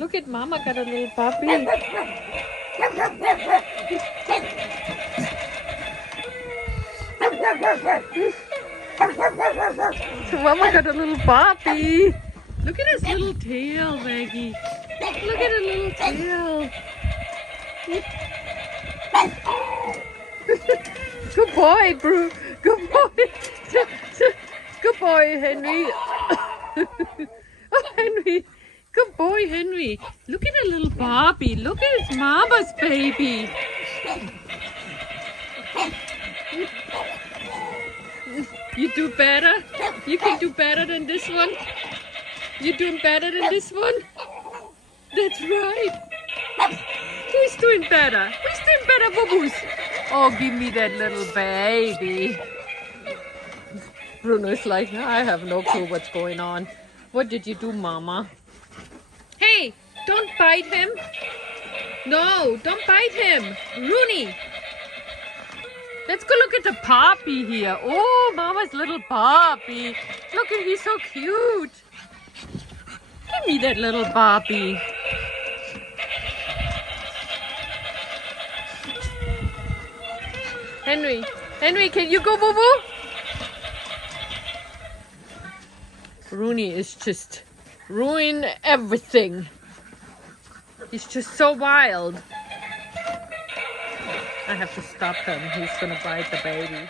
Look at Mama got a little puppy. Mama got a little puppy. Look at his little tail, Maggie. Look at his little tail. Good boy, Bruno. Good boy. Good boy, Henry. Oh, Henry. Good boy, Henry. Look at the little Barbie. Look at his mama's baby. You do better? You can do better than this one? You doing better than this one? That's right. Who's doing better? Who's doing better, boo-boos? Oh, give me that little baby. Bruno's like, I have no clue what's going on. What did you do, Mama? Hey, don't bite him. No, don't bite him. Rooney. Let's go look at the puppy here. Oh, Mama's little puppy. Look at, he's so cute. Give me that little puppy. Henry, can you go, boo-boo? Rooney is just ruining everything. He's just so wild. I have to stop him. He's gonna bite the babies.